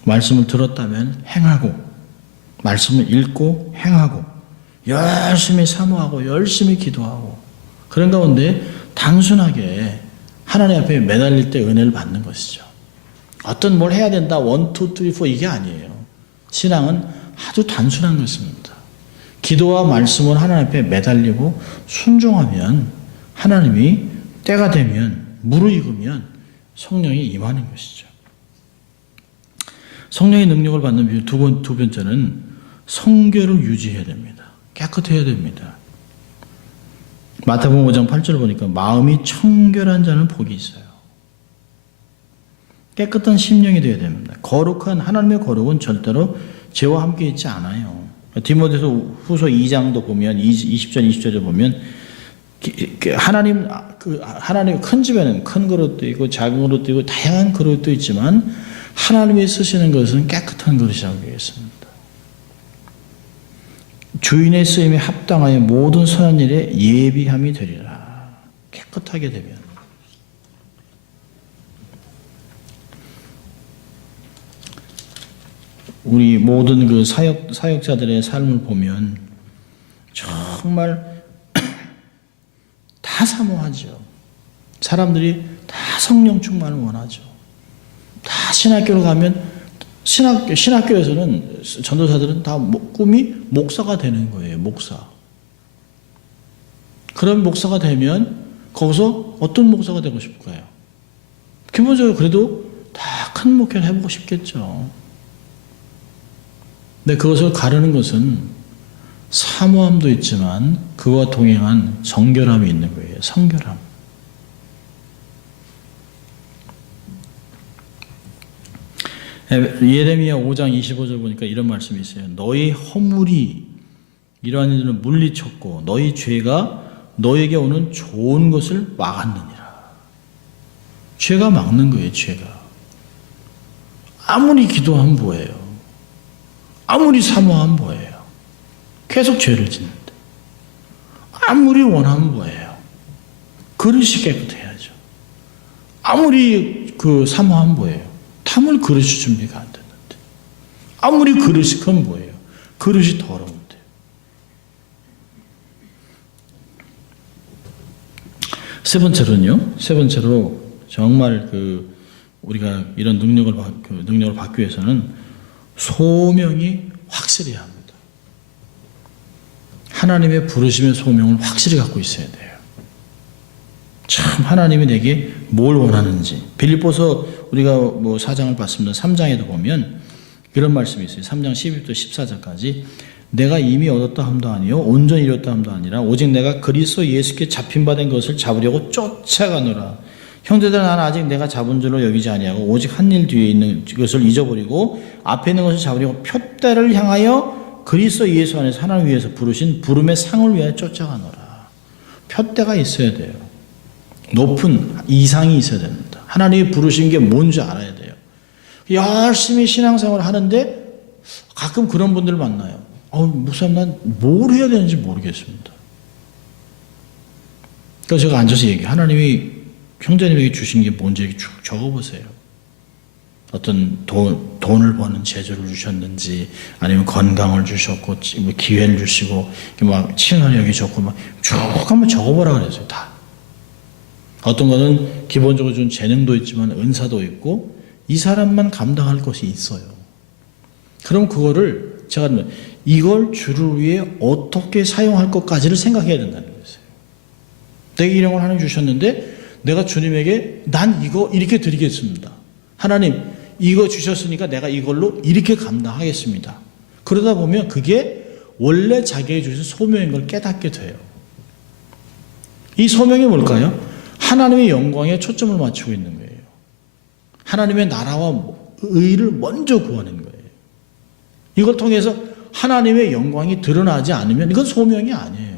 말씀을 들었다면 행하고, 말씀을 읽고 행하고, 열심히 사모하고 열심히 기도하고, 그런 가운데 단순하게 하나님 앞에 매달릴 때 은혜를 받는 것이죠. 어떤 뭘 해야 된다 1, 2, 3, 4 이게 아니에요. 신앙은 아주 단순한 것입니다. 기도와 말씀을 하나님 앞에 매달리고 순종하면 하나님이 때가 되면 무르익으면 성령이 임하는 것이죠. 성령의 능력을 받는 두 번째는 성결을 유지해야 됩니다. 깨끗해야 됩니다. 마태복음 5장 8절 보니까 마음이 청결한 자는 복이 있어요. 깨끗한 심령이 되어야 됩니다. 거룩한 하나님의 거룩은 절대로 죄와 함께 있지 않아요. 디모데서 후서 2장도 보면 20절 20절에 보면 하나님 큰 집에는 큰 그릇도 있고 작은 그릇도 있고 다양한 그릇도 있지만 하나님이 쓰시는 것은 깨끗한 그릇이라고 얘기했습니다. 주인의 쓰임에 합당하여 모든 선한 일에 예비함이 되리라. 깨끗하게 되면. 우리 모든 그 사역자들의 삶을 보면 정말 다 사모하죠. 사람들이 다 성령 충만을 원하죠. 다 신학교로 가면 신학교에서는 전도사들은 다 꿈이 목사가 되는 거예요. 목사. 그런 목사가 되면 거기서 어떤 목사가 되고 싶을까요? 기본적으로 그래도 다 큰 목회를 해보고 싶겠죠. 근데 그것을 가르는 것은 사모함도 있지만 그와 동행한 정결함이 있는 거예요. 성결함. 예레미야 5장 25절 보니까 이런 말씀이 있어요. 너희 허물이 이러한 일들은 물리쳤고 너희 죄가 너에게 오는 좋은 것을 막았느니라. 죄가 막는 거예요. 죄가. 아무리 기도하면 뭐예요? 아무리 사모하면 뭐예요? 계속 죄를 짓는데. 아무리 원하면 뭐예요? 그릇이 깨끗해야죠. 아무리 사모하면 뭐예요? 탐을 그릇이 준비가 안 됐는데. 아무리 그릇이 그건 뭐예요? 그릇이 더러운데. 세 번째로 정말 우리가 이런 능력을 받기 위해서는 소명이 확실해야 합니다. 하나님의 부르심의 소명을 확실히 갖고 있어야 돼요. 참 하나님이 내게 뭘 원하는지. 빌립보서 우리가 4장을 봤습니다. 3장에도 보면 이런 말씀이 있어요. 3장 12부터 14절까지 내가 이미 얻었다 함도 아니요 온전히 이뤘다 함도 아니라 오직 내가 그리스도 예수께 잡힌 바 된 것을 잡으려고 쫓아가노라. 형제들아 나는 아직 내가 잡은 줄로 여기지 아니하고 오직 한 일 뒤에 있는 것을 잊어버리고 앞에 있는 것을 잡으려고 표대를 향하여 그리스도 예수 안에서 하나님 위해서 부르신 부름의 상을 위하여 쫓아가노라. 표대가 있어야 돼요. 높은 이상이 있어야 됩니다. 하나님이 부르신 게 뭔지 알아야 돼요. 열심히 신앙생활을 하는데 가끔 그런 분들을 만나요. 목사님 난 뭘 해야 되는지 모르겠습니다. 그래서 제가 앉아서 얘기해요. 하나님이 형제님에게 주신 게 뭔지 이렇게 쭉 적어보세요. 어떤 돈을 버는 재주를 주셨는지 아니면 건강을 주셨고 기회를 주시고 막 친화력이 좋고 막 쭉 한번 적어보라 그랬어요. 다. 어떤 거는 기본적으로 준 재능도 있지만 은사도 있고 이 사람만 감당할 것이 있어요. 그럼 그거를 제가 이걸 주를 위해 어떻게 사용할 것까지를 생각해야 된다는 거예요. 내게 이런 걸 하나님 주셨는데 내가 주님에게 난 이거 이렇게 드리겠습니다. 하나님 이거 주셨으니까 내가 이걸로 이렇게 감당하겠습니다. 그러다 보면 그게 원래 자기에게 주신 소명인 걸 깨닫게 돼요. 이 소명이 뭘까요? 하나님의 영광에 초점을 맞추고 있는 거예요. 하나님의 나라와 의를 먼저 구하는 거예요. 이걸 통해서 하나님의 영광이 드러나지 않으면 이건 소명이 아니에요.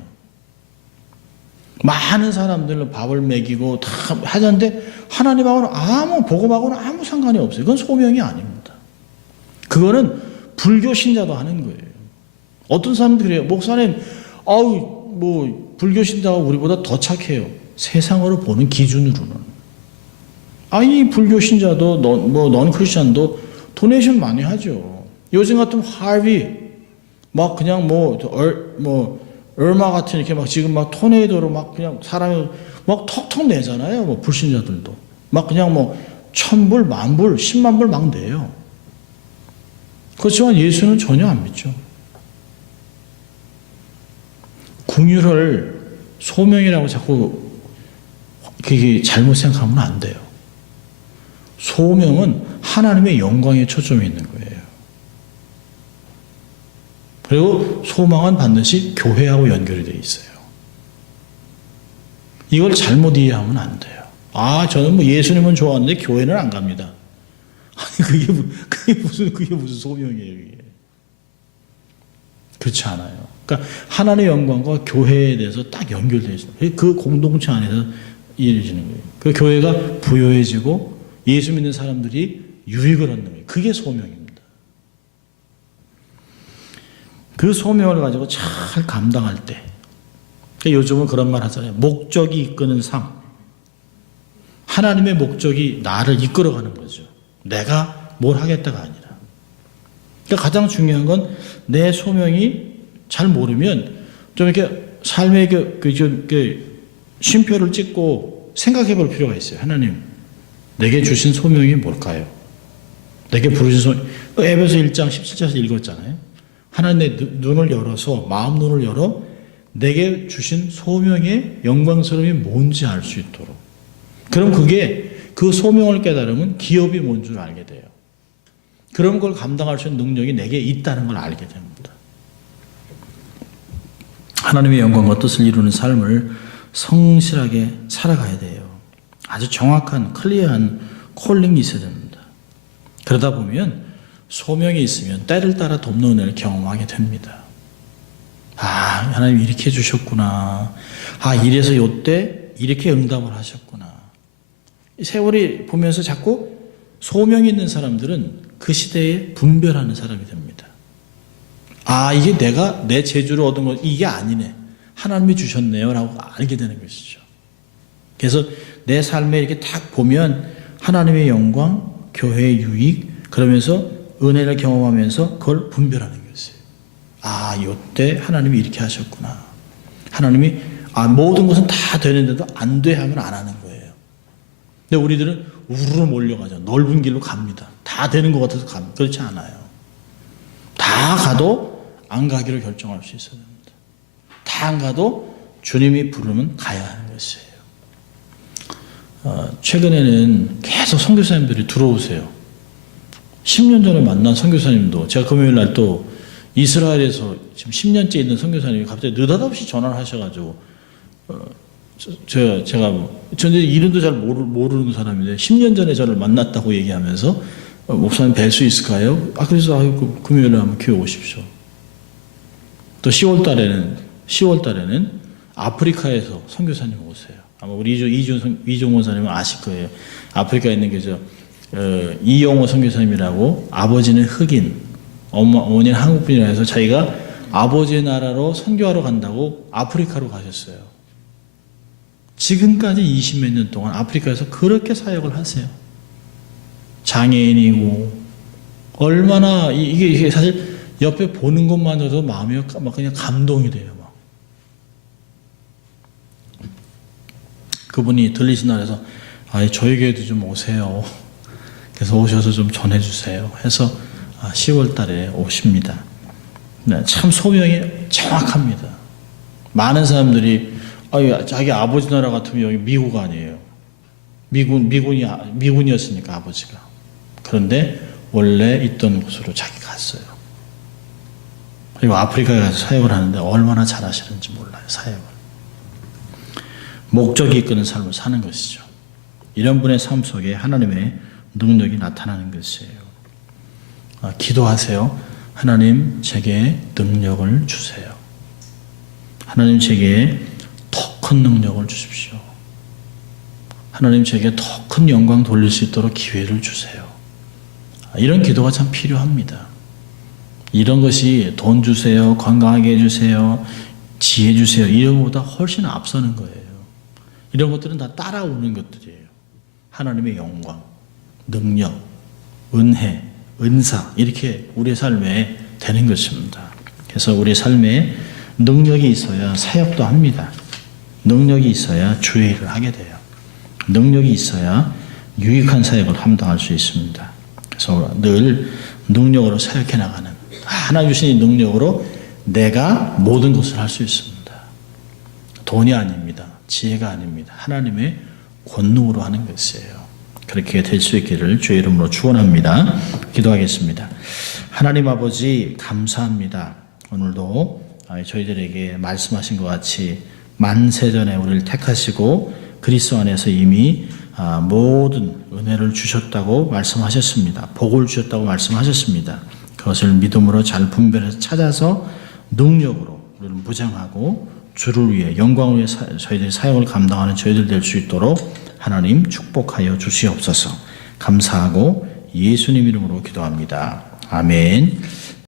많은 사람들로 밥을 먹이고 다 하는데 하나님하고는 복음하고는 아무 상관이 없어요. 그건 소명이 아닙니다. 그거는 불교 신자도 하는 거예요. 어떤 사람들이 그래요. 목사님, 불교 신자가 우리보다 더 착해요. 세상으로 보는 기준으로는. 아니, 불교 신자도, 넌 크리스천도 도네이션 많이 하죠. 요즘 같으면 하비, 막 그냥 얼마 같은 이렇게 막 지금 막 토네이도로 막 그냥 사람이 막 턱턱 내잖아요. 불신자들도. 막 그냥 1,000불, 10,000불, 100,000불 막 내요. 그렇지만 예수는 전혀 안 믿죠. 궁유를 소명이라고 자꾸 그게 잘못 생각하면 안 돼요. 소명은 하나님의 영광에 초점이 있는 거예요. 그리고 소망은 반드시 교회하고 연결이 되어 있어요. 이걸 잘못 이해하면 안 돼요. 아, 저는 뭐 예수님은 좋아하는데 교회는 안 갑니다. 아니, 그게 무슨 소명이에요, 이게. 그렇지 않아요. 그러니까 하나님의 영광과 교회에 대해서 딱 연결되어 있어요. 그 공동체 안에서 이루어지는 거예요. 그 교회가 부요해지고 예수 믿는 사람들이 유익을 얻는 거예요. 그게 소명입니다. 그 소명을 가지고 잘 감당할 때, 그러니까 요즘은 그런 말 하잖아요. 목적이 이끄는 삶. 하나님의 목적이 나를 이끌어가는 거죠. 내가 뭘 하겠다가 아니라. 그러니까 가장 중요한 건 내 소명이 잘 모르면 좀 이렇게 삶의 쉼표를 찍고 생각해 볼 필요가 있어요. 하나님, 내게 주신 소명이 뭘까요? 내게 부르신 소명. 에베소 1장 17절에서 읽었잖아요. 하나님 내 눈을 열어서, 마음 눈을 열어 내게 주신 소명의 영광스러움이 뭔지 알 수 있도록. 그럼 그 소명을 깨달으면 기업이 뭔 줄 알게 돼요. 그런 걸 감당할 수 있는 능력이 내게 있다는 걸 알게 됩니다. 하나님의 영광과 뜻을 이루는 삶을 성실하게 살아가야 돼요. 아주 정확한 클리어한 콜링이 있어야 됩니다. 그러다 보면 소명이 있으면 때를 따라 돕는 은혜를 경험하게 됩니다. 아, 하나님 이렇게 해주셨구나. 아, 이래서 요때 이렇게 응답을 하셨구나. 세월이 보면서 자꾸 소명이 있는 사람들은 그 시대에 분별하는 사람이 됩니다. 아, 이게 내가 내 재주를 얻은 것, 이게 아니네. 하나님이 주셨네요. 라고 알게 되는 것이죠. 그래서 내 삶에 이렇게 딱 보면 하나님의 영광, 교회의 유익, 그러면서 은혜를 경험하면서 그걸 분별하는 것이에요. 아, 이때 하나님이 이렇게 하셨구나. 하나님이, 모든 것은 다 되는데도 안 돼 하면 안 하는 거예요. 근데 우리들은 우르르 몰려가죠. 넓은 길로 갑니다. 다 되는 것 같아서 갑니다. 그렇지 않아요. 다 가도 안 가기로 결정할 수 있어야 됩니다. 다 안 가도 주님이 부르면 가야 하는 것이에요. 최근에는 계속 선교사님들이 들어오세요. 10년 전에 만난 선교사님도 제가 금요일 날 또 이스라엘에서 지금 10년째 있는 선교사님이 갑자기 느닷없이 전화를 하셔가지고 저는 이름도 잘 모르는 사람인데 10년 전에 저를 만났다고 얘기하면서 목사님 뵐 수 있을까요? 그래서 금요일에 한번 교회 오십시오. 또 10월 달에는 아프리카에서 선교사님 오세요. 아마 우리 이종원 선생님은 아실 거예요. 아프리카에 있는 이영호 선교사님이라고, 아버지는 흑인, 어머니는 한국분이라 해서 자기가 아버지의 나라로 선교하러 간다고 아프리카로 가셨어요. 지금까지 20몇 년 동안 아프리카에서 그렇게 사역을 하세요. 장애인이고, 얼마나, 이게 사실 옆에 보는 것만으로도 마음이 막 그냥 감동이 돼요. 막. 그분이 들리신 날에서, 저희 교회도 좀 오세요. 그래서 오셔서 좀 전해주세요. 해서 10월 달에 오십니다. 네, 참 소명이 정확합니다. 많은 사람들이, 자기 아버지 나라 같으면 여기 미국 아니에요. 미군이었으니까 아버지가. 그런데 원래 있던 곳으로 자기 갔어요. 그리고 아프리카에 가서 사역을 하는데 얼마나 잘하시는지 몰라요, 사역을. 목적이 이끄는 삶을 사는 것이죠. 이런 분의 삶 속에 하나님의 능력이 나타나는 것이에요. 기도하세요. 하나님 제게 능력을 주세요. 하나님 제게 더 큰 능력을 주십시오. 하나님 제게 더 큰 영광 돌릴 수 있도록 기회를 주세요. 이런 기도가 참 필요합니다. 이런 것이 돈 주세요, 건강하게 해주세요, 지혜 주세요, 이런 것보다 훨씬 앞서는 거예요. 이런 것들은 다 따라오는 것들이에요. 하나님의 영광, 능력, 은혜, 은사, 이렇게 우리의 삶에 되는 것입니다. 그래서 우리의 삶에 능력이 있어야 사역도 합니다. 능력이 있어야 주의 일을 하게 돼요. 능력이 있어야 유익한 사역을 감당할 수 있습니다. 그래서 늘 능력으로 사역해 나가는, 하나님 주신 이 능력으로 내가 모든 것을 할 수 있습니다. 돈이 아닙니다. 지혜가 아닙니다. 하나님의 권능으로 하는 것이에요. 그렇게 될 수 있기를 주의 이름으로 축원합니다. 기도하겠습니다. 하나님 아버지 감사합니다. 오늘도 저희들에게 말씀하신 것 같이 만세전에 우리를 택하시고 그리스도 안에서 이미 모든 은혜를 주셨다고 말씀하셨습니다. 복을 주셨다고 말씀하셨습니다. 그것을 믿음으로 잘 분별해서 찾아서 능력으로 우리를 무장하고 주를 위해 영광을 위해 저희들이 사역을 감당하는 저희들 될 수 있도록 하나님 축복하여 주시옵소서. 감사하고 예수님 이름으로 기도합니다. 아멘.